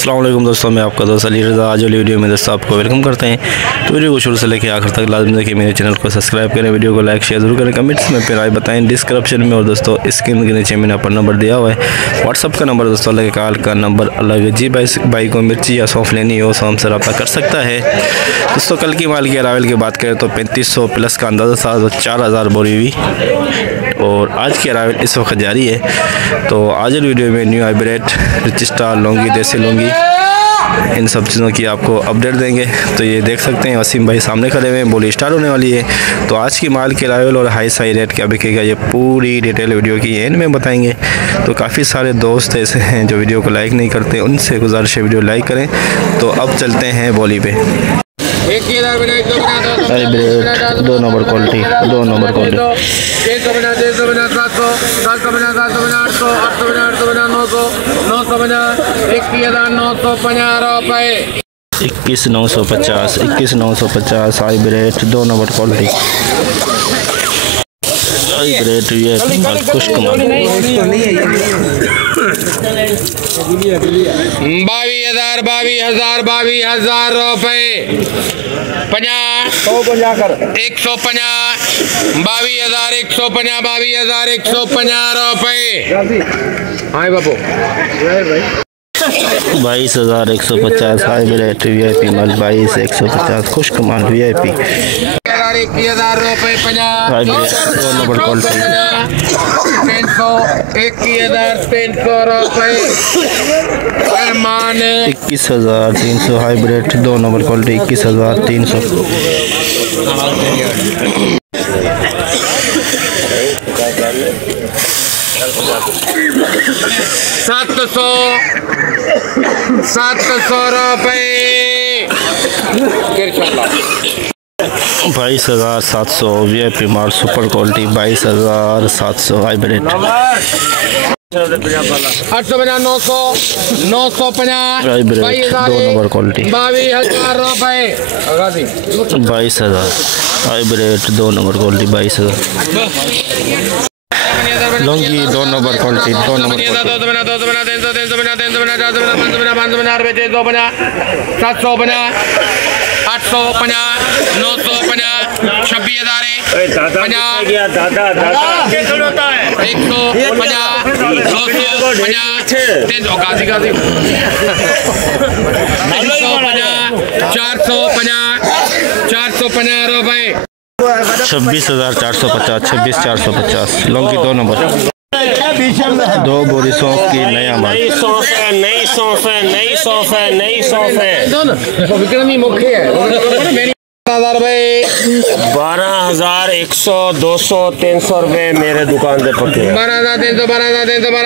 अस्सलाम वालेकुम दोस्तों, मैं आपका दोस्त अली रज़ा। आज वाली वीडियो में दोस्तों आपको वेलकम करते हैं। तो वीडियो को शुरू से लेकर आखिर तक लाजमी देखिए। मेरे चैनल को सब्सक्राइब करें, वीडियो को लाइक शेयर जरूर करें, कमेंट्स में फिर राय बताएं डिस्क्रिप्शन में। और दोस्तों स्क्रीन के नीचे मैंने अपना नंबर दिया हुआ है, व्हाट्सअप का नंबर दोस्तों अलग, कॉल का नंबर अलग है। जी भाई को मिर्ची या सौंफ लेनी हो तो हमसे रब्ता कर सकता है। दोस्तों कल की माल की अरावल की बात करें तो 3500 प्लस का अंदाज़ा था, तो 4000 बोरी हुई। और आज की अरावल इस वक्त जारी है। तो आज वीडियो में न्यू हाइब्रिड रजिस्टर लौंगी, देसी लौंगी, इन सब चीज़ों की आपको अपडेट देंगे। तो ये देख सकते हैं वसीम भाई सामने खड़े हुए हैं, बोली स्टार्ट होने वाली है। तो आज की माल के अरावल और हाई साई रेट क्या बिकेगा, ये पूरी डिटेल वीडियो की एंड में बताएंगे। तो काफ़ी सारे दोस्त ऐसे हैं जो वीडियो को लाइक नहीं करते, उनसे गुजारिश है वीडियो लाइक करें। तो अब चलते हैं बोली पे। Hybrid 2 number quality, 2 number quality 21,950, 21,950 hybrid 2 number quality. Hybrid ये खुश्क माल 22,000 रुपए 50 150 22,150 रुपए। हाँ बापू 22,150 हाइब्रिड VIP माल 22,150 खुश्क माल VIP 21,000 रुपए 50 हाइब्रिड 2 नंबर क्वालिटी 21,300 रुपए। 21,300 हाइब्रिड 2 नंबर क्वालिटी 21,300। 700 रुपए 22,700 VIP माल super quality 22,700 hybrid 850 950 hybrid 2 number quality 22,000 रुपए 22,000 हाइब्रिड 2 नंबर क्वालिटी 22,000। लौंगी 2 नंबर क्वालिटी 2 नंबर 450 रुपए 26,450 26,450 लौंगी 2 नंबर 2 बोरी सौंफ की नया माल 12,100 200 300 रुपए मेरे दुकान से पक्के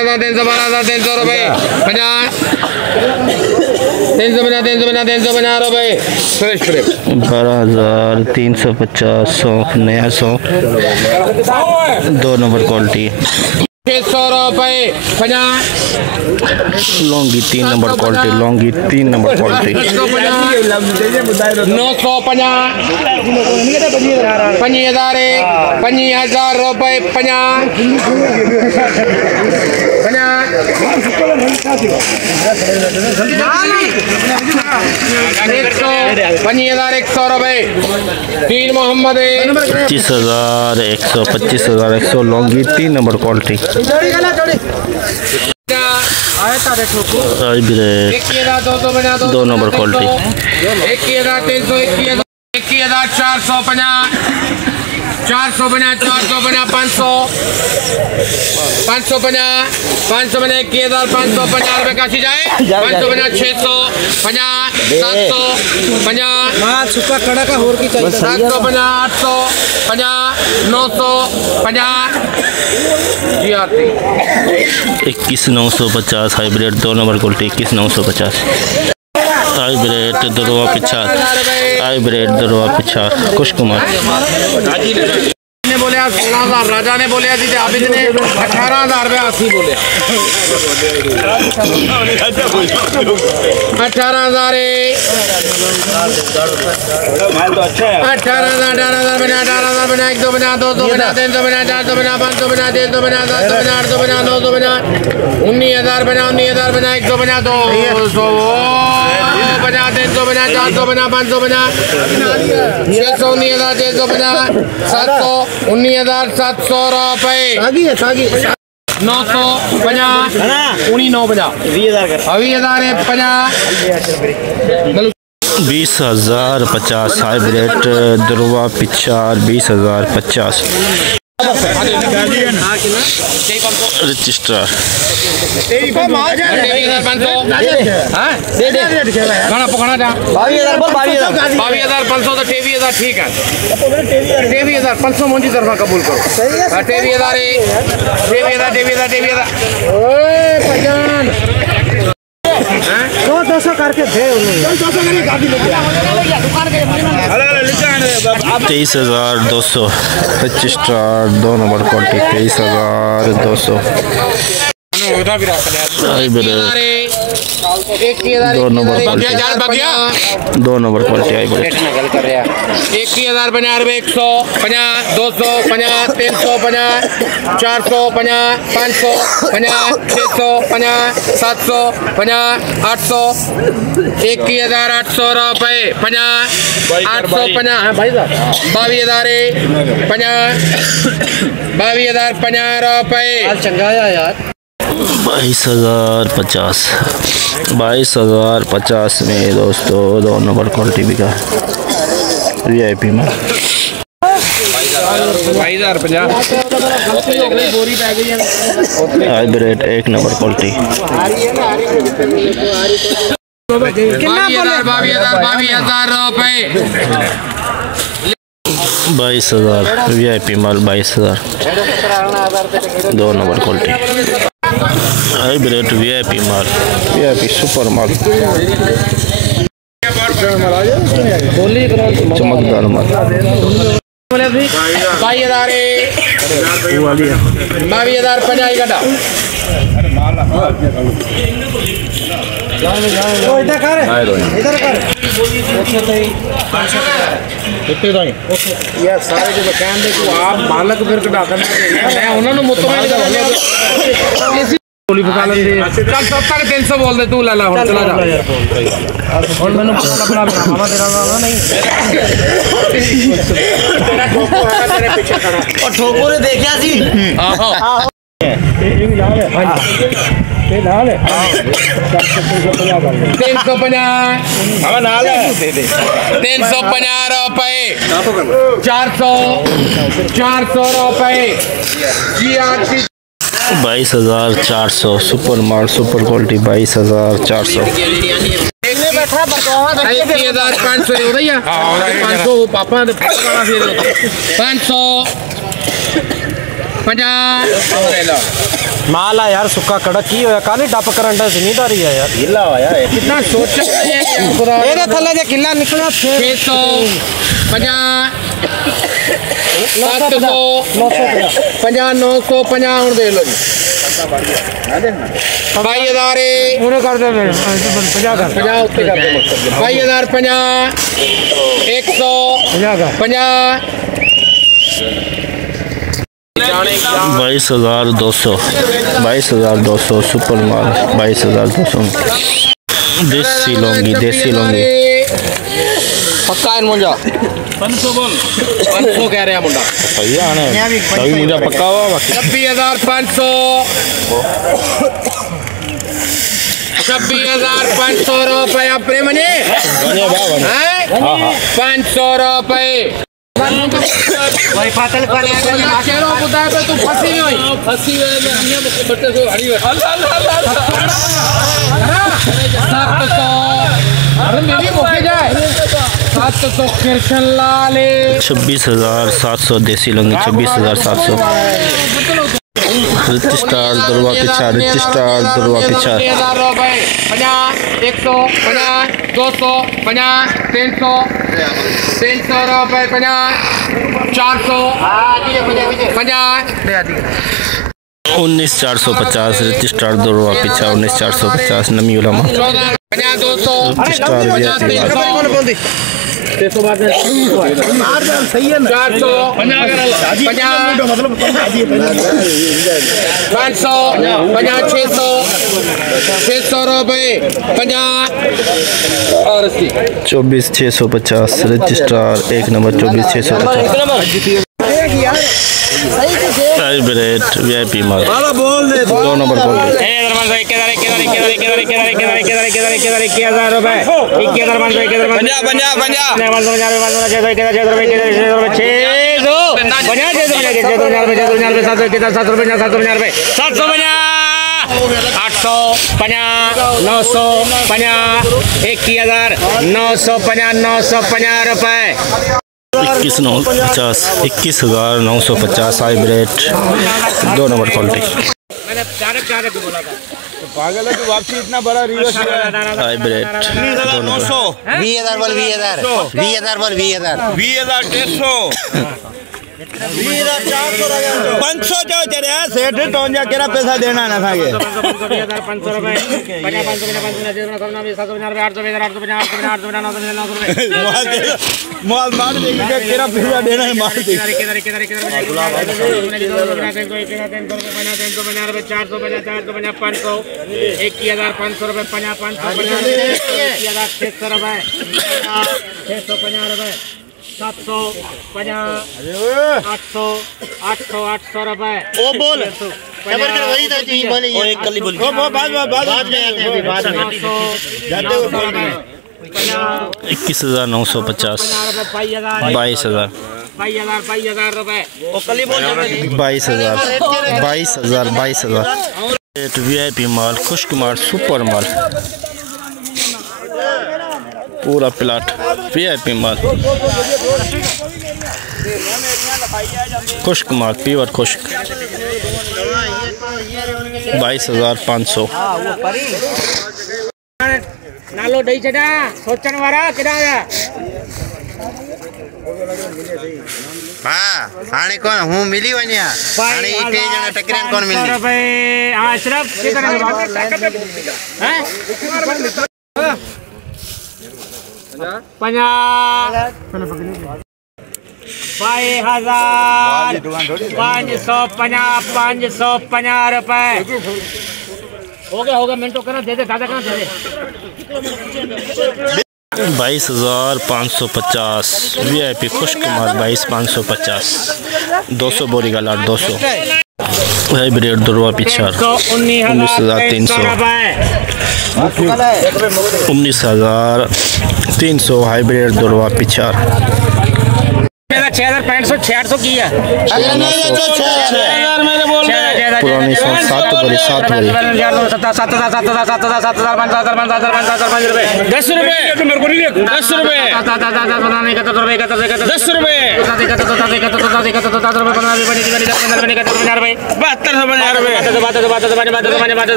12,300 रुपए 350 रुपए 12,350 सौंफ नया सौंफ 2 नंबर क्वालिटी 600 रुपए 50 लौंगी 3 नंबर क्वालिटी लौंगी 3 नंबर क्वालिटी 950 50,000 रुपए 50 25,100 रुपए 3 मोहम्मद 25,100 लौंगी 3 number quality hybrid 2 number quality 21,300 21,450 450 550 21,550 रुपए काशी जाए 550 650 750 750 850 जी आती 21,950 हाइब्रिड 2 नंबर क्वालिटी 21,950 हाइब्रिड दरवा पिछाड़ हाइब्रिड दरवा पिछाड़ खुश कुमार बोलिया 16,000, राजा ने बोलिया जी आबिद ने 18,000 रुपया 80 बोलिया 18,000 18,000 बना 1 2 बना 2 बना 3 बना 4 बना 5 बना 6 बना 7 बना 8 बना 9 बना 19,000 बना 19,000 बना 1 2 बना 2 बना 300 बना 400 बना 500 बना 600 19,000 600 बना 700 19,700 रुपए 900 50 19 50 20,050 हाइब्रिड दुर्वा पिचार 20,050 रजिस्ट्रार 22,500 तो 23,000 ठीक है 23,500 मुझी तरफा कबूल करो 23,000 200 करके थे 23,200 registrar 2 number quality 23,200 2 number quality 2 number quality आई बड़े 21,000 50 रुपये 150 250 350 450 500 650 750 800 21,800 रुपये 850 हाँ भाई साहब 22,050 रुपये चंगा यार 22,050 में दोस्तों 2 नंबर क्वालिटी भी का VIP में 22,050 हाइब्रिड 1 नंबर क्वालिटी 22,000 रुपये 22,000 VIP माल 22,000 2 नंबर क्वालिटी हाइब्रिड VIP माल VIP सुपर माल चमकदार माल 22,050 गड्ढा यार सारे जो बकान देखो आप मालक फिर कटा मैं उन्होंने मुतमईन कर गोली पका लेंगे चल सब तक 300 बोल दे तू ला ला चला जा और मैंने अपना मामा तेरा वाला नहीं तेरा ठोको है तेरे पीछे खड़ा और ठोको ने देखया सी हां ये नाल है 350 हमें नाल है 350 रुपए 400 रुपए 22,400 सुपर माल सुपर क्वालिटी 22,400 500 हो भैया 500 पापा 550 माला यार सुक्का कड़क की होया काली डप करंडा जिम्मेदारी है यार किला आया है कितना सोचा है खुदा एरे थल्ले जे किला निकला 600 700 950 हुन दे लो जी 22,000 पूरे कर दे 50 कर 50 उत्ते कर दे 22,050 150 22,200 सुपर माल 22,200 देसी लौंगी पक्का है मुंजा 500 बोल 500 कह रहे हैं मुंडा भैया आने तभी मुंजा पक्का हुआ बाकी 26,500 रुपया प्रेम ने 500 रुपये भाई फातल कर चलो बुदा पे तू फंसी नहीं फंसी है हमने बट्टे से हरी है 700 अरे मेरी मुके जाए 700 कृष्ण लाले 26,700 देसी लौंगी 26,700 रजिस्ट्रार दुर्वा पिछा, रजिस्ट्रार दुर्वा पिछा। 50 रुपए, 50, 150, 200, 50, 300, 300 रुपए, 50, 400, 50, 19,450 रजिस्ट्रार दुर्वा पिछा, 19,450 नमी उलमा 50, 200, रजिस्ट्रार VIP 400, 500, 600, 600 रुपए, 50 और 24,650 रजिस्ट्रार 1 नंबर 24,650 हाइब्रिड VIP माल 2 नंबर बोल दे। 21,000 रुपए, 21,950 हाइब्रिड 2 नंबर क्वालिटी। मैंने डायरेक्ट बोला था पागल है, तू वापसी इतना बड़ा रिवर्स हाइब्रिड 900 20,000 बोल 20,000 बोल 20,000 500 जो चढ़िया सेठ तो जा केरा पैसा देना ना था ये 500 रुपए, 50, माल मार देगी क्या केरा पैसा देना है मार देगी 500 रुपए, 700, 800, 800 रुपए। ओ बोल खबर कर वही था जी बोले ये एक कली बोल वो बाद में जाते हैं बाद में 21,950 22,000 रुपए। ओ कली बोल 22,000 VIP माल खुश्क माल सुपर माल पूरा प्लाट VIP माल खुश्क माल प्योर खुश्क 22,500 नालो दई छड़ा सोचन वाला किदा है हां हाणे कौन हूं मिली वन्या हाणे ई टे जना टकरन कौन मिली रुपए अशरफ कितना है 50 5,550 रुपए हो गया मिनटों करना दे दे दादा करना दे 22,550 VIP खुश्क माल 22,550 200 बोरी का लाट 200 हाइब्रिड दुर्वा पिछार 19,300 19,300 हाइब्रिड दुर्वा पिछार 6,500 की है पुरानी 7 बोरी 7 बोरी 10 रुपए मेरे को नहीं 10 रुपए 10 रुपए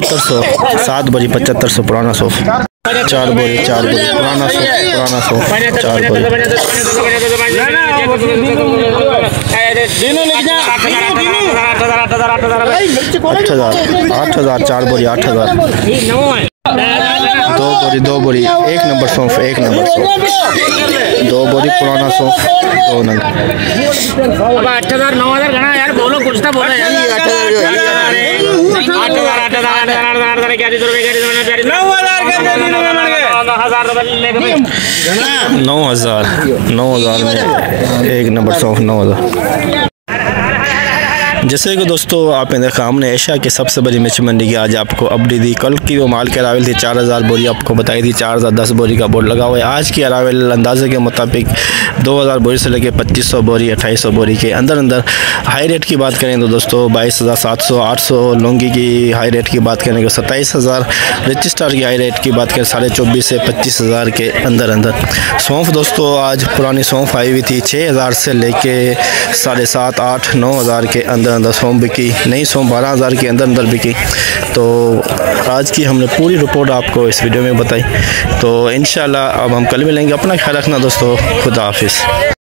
7,500 7 बोरी 7,500 पुराना 100 4 बोरी पुराना 100 4 बोरी 8,000 4 बोरी 8,000 2 बोरी 1 नंबर सौंफ 1 नंबर सौंफ 2 बोरी पुराना सौंफ 2 नंग 8,000 9,000 घना यार बोलो कुछ तो बोलो यार 9,000 में 1 नंबर सौंफ 9,000 जैसे कि दोस्तों आपने देखा, हमने एशिया की सबसे बड़ी मछली मंडी की आज आपको अपडेट दी। कल की वो माल की अरावल थी 4000 बोरी, आपको बताई थी 4010 बोरी का बोर्ड लगा हुआ है। आज की अरावल अंदाजे के मुताबिक 2000 बोरी से लेकर 2500 बोरी 2800 बोरी के अंदर। हाई रेट की बात करें तो दोस्तों 22700 800 लौंगी की हाई रेट की बात करें तो 27000, रिच स्टार की हाई रेट की बात करें 24,500 से 25,000 के अंदर। सौंफ दोस्तों आज पुरानी सौंफ आई हुई थी 6000 से लेके 7,500 8 9,000 के अंदर सौंफ बिकी। नई सौंफ 12,000 के अंदर बिकी। तो आज की हमने पूरी रिपोर्ट आपको इस वीडियो में बताई। तो इंशाल्लाह अब हम कल मिलेंगे। अपना ख्याल रखना दोस्तों। खुदा हाफिज़।